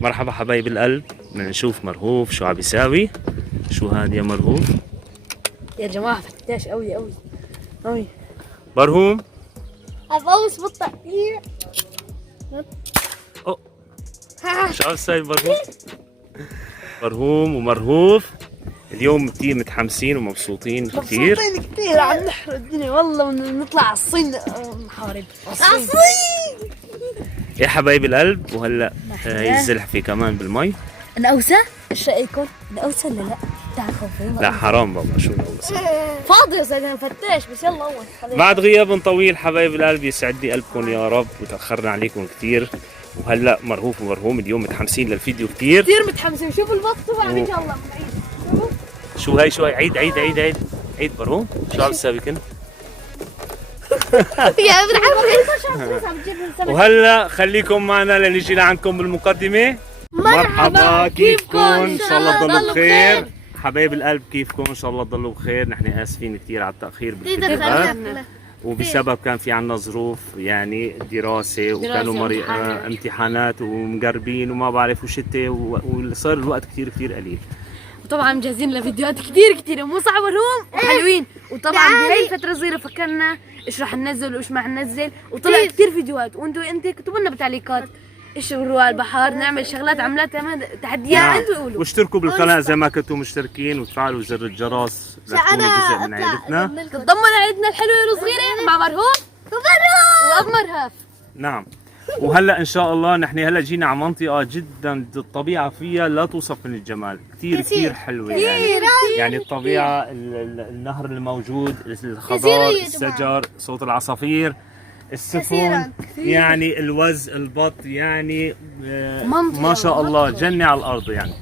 مرحبا حبايب القلب. بدنا نشوف مرهوف شو عم يساوي. شو هاد يا مرهوف؟ يا جماعة فتاش قوي قوي قوي. مرهوم افوز بالتقدير. أوه. شو عم يساوي مرهوف؟ مرهوم ومرهوف اليوم كثير متحمسين ومبسوطين كثير. مبسوطين كثير، عم نحرق الدنيا والله، نطلع على الصين نحارب الصين. يا حبايب القلب، وهلا هي الزلحفة كمان بالمي. نقوسة؟ ايش رايكم؟ نقوسة ولا لا؟ تعال خوفي. لا حرام بابا، شو نقوسة؟ فاضي يا زلمة فتاش، بس يلا اول بعد غياب طويل حبايب القلب، يسعد لي قلبكم يا رب، وتأخرنا عليكم كثير. وهلا مرهوف ومرهوم اليوم متحمسين للفيديو كثير متحمسين. شوفوا البط تبع ان شاء الله. شو هاي عيد عيد عيد عيد عيد مرهوم. شو عم تساوي كنت؟ يا وهلا خليكم معنا لنجي لعندكم بالمقدمة. مرحبا، كيفكم؟ ان شاء الله تضلوا بخير. حبايب القلب كيفكم؟ ان شاء الله تضلوا بخير. نحن اسفين كثير على التاخير بالفيديوهات، وبسبب كان في عنا ظروف يعني دراسة وكانوا امتحانات ومقربين وما بعرف وشتاء، وصار الوقت كثير قليل. وطبعا مجهزين لفيديوهات كثير ومو صعب مرهوم وحلوين. وطبعا بهي الفترة الصغيرة فكرنا ايش رح ننزل وايش ما حننزل، وطلع كثير فيديوهات. وانتوا اكتبوا لنا بالتعليقات ايش نروح على البحر، نعمل شغلات، عملات، تحديات. انتوا قولوا واشتركوا بالقناة زي ما كنتوا مشتركين، وتفعلوا زر الجرس لتكونوا جزء من عائلتنا. تتضمن عائلتنا الحلوة والصغيرة مع مرهوم وأب مرهف. نعم. وهلا ان شاء الله نحن هلا جينا على منطقه جدا الطبيعه فيها لا توصف من الجمال، كثير حلوه يعني الطبيعه، النهر الموجود، الخضار، الشجر، صوت العصافير، السفن، يعني الوز، البط، يعني ما شاء الله جنة على الارض يعني.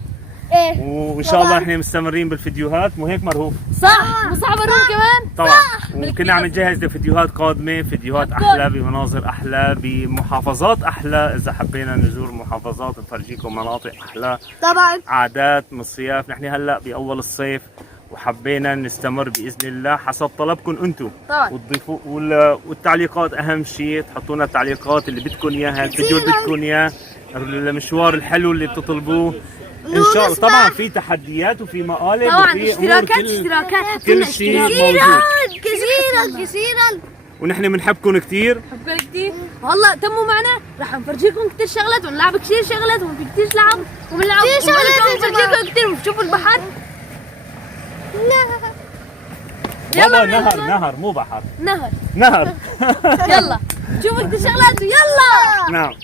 وان شاء الله احنا مستمرين بالفيديوهات، مو هيك مرهوف؟ صح، وصعب الروم كمان طبعا. وكنا عم نجهز لفيديوهات قادمه، فيديوهات احلى بمناظر احلى بمحافظات احلى. اذا حبينا نزور محافظات نفرجيكم مناطق احلى طبعا، عادات من الصياف. نحن هلا باول الصيف وحبينا نستمر باذن الله حسب طلبكم انتم طبعا. وتضيفوا والتعليقات اهم شيء، تحطوا لنا التعليقات اللي بدكم اياها، الفيديو اللي بدكم اياه، المشوار الحلو اللي بتطلبوه ان شاء الله. طبعا في تحديات وفي مقالب طبعا، وفي اشتراكات كل شيء موجود كثيرا. ونحن بنحبكم كثير. والله تموا معنا، رح نفرجيكم كثير شغلات ونلعب كثير شغلات وفي كثير لعب وبنلعب ونفرجيكم كثير وشوفوا البحر. يلا نهر مو بحر، نهر يلا شوفوا كثير شغلات ويلا. نعم.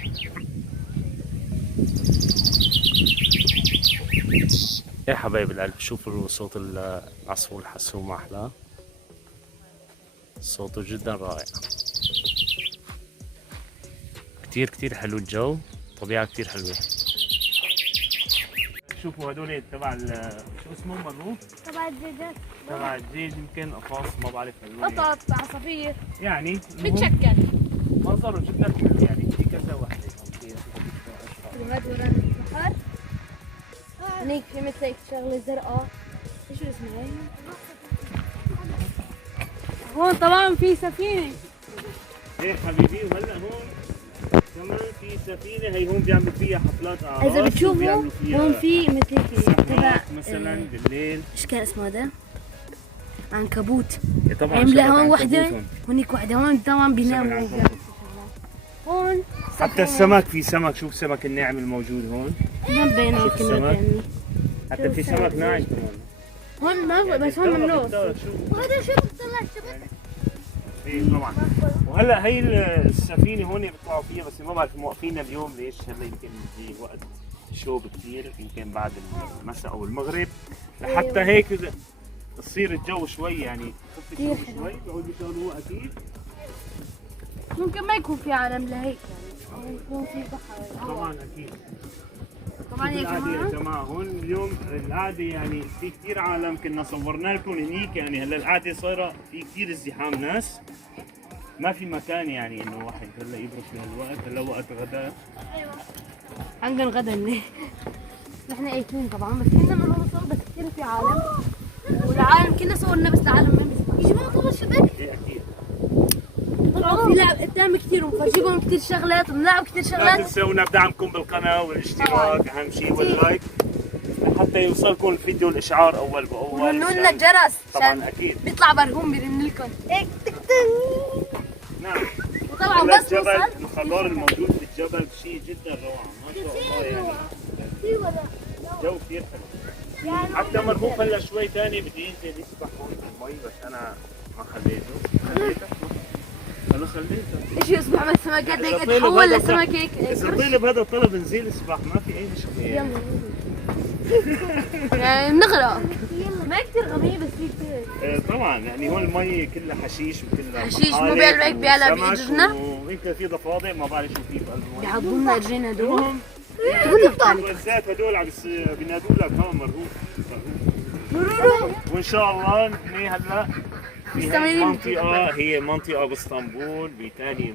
يا حبايب القلب، شوفوا صوت العصفور الحسوم احلى، صوته جدا رائع. كثير حلو الجو، طبيعة كثير حلوة. شوفوا هدول تبع شو اسمه مرهوف؟ تبع الدجاج. تبع الدجاج، يمكن قفص ما بعرف. قطط، عصافير يعني بتشكل. منظره جدا حلو يعني، في كذا وحدة. هاد ورانا البحر. هنيك في مثل هيك شغله زرقاء، ايش اسمها هي؟ هون طبعا في سفينه. ايه حبيبي، وهلا هون كمان في سفينه، هي هون بيعملوا فيها حفلات اعراس. اذا بتشوفوا هون في مثل هيك تبع مثلا بالليل. ايش كان اسمه هذا؟ عنكبوت. طبعا عملها هون وحده، هونيك وحده، هون طبعا بيناموا. هون حتى السمك، في سمك، شوف سمك الناعم الموجود هون. ما بينه كلمه، حتى في سمك ناعم كمان هون. ما بس هون ممنوع. وهذا شو بتطلع شبك؟ ايه طبعا. وهلا هي السفينه هون بيطلعوا فيها، بس ما بعرف موقفين اليوم ليش. هلا يمكن في وقت شوب كثير، يمكن بعد المساء او المغرب، لحتى هيك تصير الجو شوي يعني خفف شوي، بيقعدوا يشغلوه اكيد. ممكن ما يكون في عالم لهيك يعني، او يكون في بحر. طبعا اكيد. طبعا يا جماعه هون اليوم القعده يعني في كثير عالم، كنا صورنا لكم هنيك يعني. هلا القعده صايره في كثير ازدحام ناس، ما في مكان يعني انه واحد هلا يبرش بهالوقت. هلا وقت غداء. عندنا غدا الليل. نحن قايتين طبعا، بس كنا بنوصل بس كثير في عالم، والعالم كنا صورنا بس العالم ما بيسمع. يا جماعه طول الشبك. ايه اكيد. نقرا في لعب قدام كثير ومفرجيكم كثير شغلات وبنلعب كثير لا شغلات. تنسونا بدعمكم بالقناه والاشتراك اهم شيء واللايك حتى يوصلكم الفيديو الاشعار اول باول. ومنوا لنا الجرس طبعا اكيد بيطلع برهوم بيرن لكم. نعم. وطبعا بس الجبل نوصل الخضار الموجود في الجبل شيء جدا روعه ما شاء الله يعني الجو كثير حلو. حتى مرهوف هلا شوي ثاني بده ينزل يسبح هون بالمي بس انا ما خليته. انا خليته ايش يصبح من السمكات هيك تحول لسمك هيك. اذا طلب هذا الطلب نزيل اسبح ما في اي مشكله يعني. يعني بنغرق. ما كثير غميق بس في كثير. طبعا يعني هون المي كلها حشيش وكلها حشيش مو بيعلوا هيك بيعلى بايدنا. ويمكن في ضفادع ما بعرف شو في بقلب المي. بيعضوا لنا رجلين هدول. بالذات هدول عم بينادوا لك ها مرهوف. وان شاء الله نحن هلا في منطقة هي منطقة باسطنبول بثاني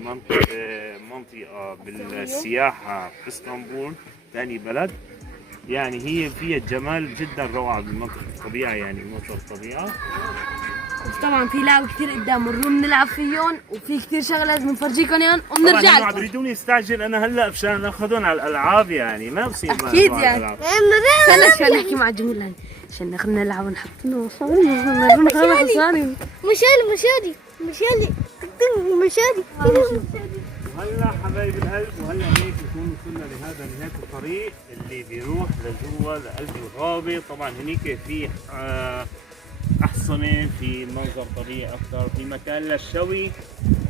منطقة بالسياحة باسطنبول ثاني بلد يعني هي فيها جمال جدا روعة بالمنطقة الطبيعة يعني منطقة الطبيعة. طبعا في لعب كثير قدام بنروح بنلعب فيهم وفي كثير شغلات بنفرجيكم اياهم وبنرجع طبعا لكم. عم يريدوني استعجل انا هلا مشان اخذهم على الالعاب يعني ما بصير اكيد يعني استنى شوي نحكي مع الجمهور لهي عشان ناخذ نلعب ونحط له مصاري. مشالي هلا حبايب القلب وهلا هيك نكون وصلنا لهذا نهاية الطريق اللي بيروح لجوا لقلب الغابة. طبعا هنيك في أحصنة في منظر طبيعي أكثر في مكان للشوي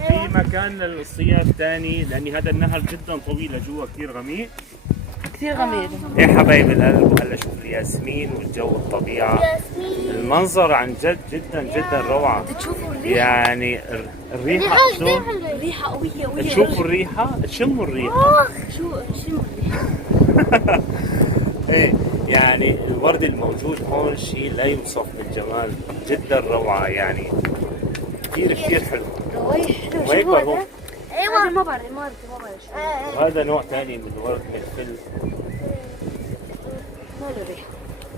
في مكان للصياد ثاني لأن هذا النهر جدا طويل لجوا كثير غميق. كثير غميق. ايه حبايب القلب وهلا شوف الياسمين والجو الطبيعة المنظر عن جد جدا جدا روعة. تشوفوا الريحة يعني الريحة شو؟ الريحة قوية تشوفوا الريحة تشموا الريحة. شو الريحة؟ ايه يعني الورد الموجود هون شيء لا يوصف بالجمال جدا روعة يعني كثير كثير حلو. وهيك برهوف. ايوه ما بعرف وهذا نوع ثاني من الورد الفل ما له ريحة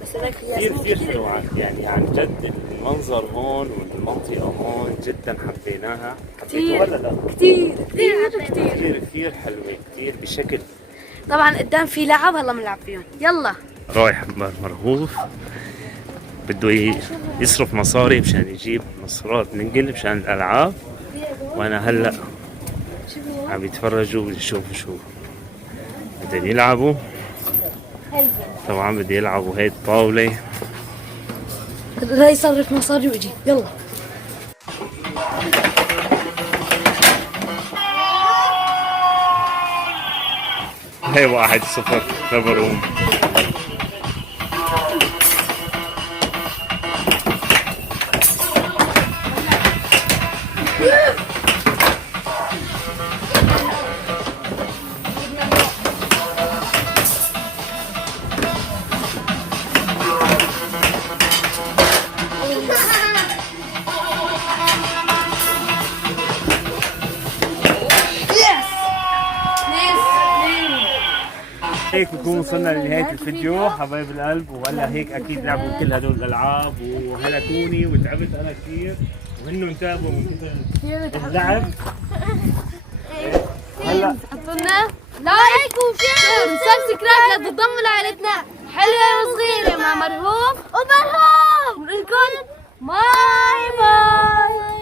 بس هذاك كثير كثير حلو يعني عن جد المنظر هون والمنطقة هون جدا حبيناها. حبيتوا ولا لا؟ كثير كثير كثير حلوة كثير بشكل. طبعا قدام في لعب هلا بنلعب فيهم. يلا رايح مرهوف بده يصرف مصاري مشان يجيب مصرات ننقل مشان الالعاب وانا هلا عم يتفرجوا يشوفوا شو بدهم يلعبوا. طبعا بدي يلعبوا هاي الطاولة. لا يصرف مصاري ويجي. يلا هاي 1-0 لبروم. هيك بكون وصلنا لنهاية الفيديو حبايب القلب وهلا هيك اكيد لعبوا كل هدول الالعاب وهلكوني وتعبت انا كثير وهنن تعبوا من كثر اللعب. هلا حطوا لنا لايك وشير وسبسكرايب لتنضموا لعائلتنا حلوة وصغيرة مع مرهوف وبرهوم. ونقول لكم باي باي.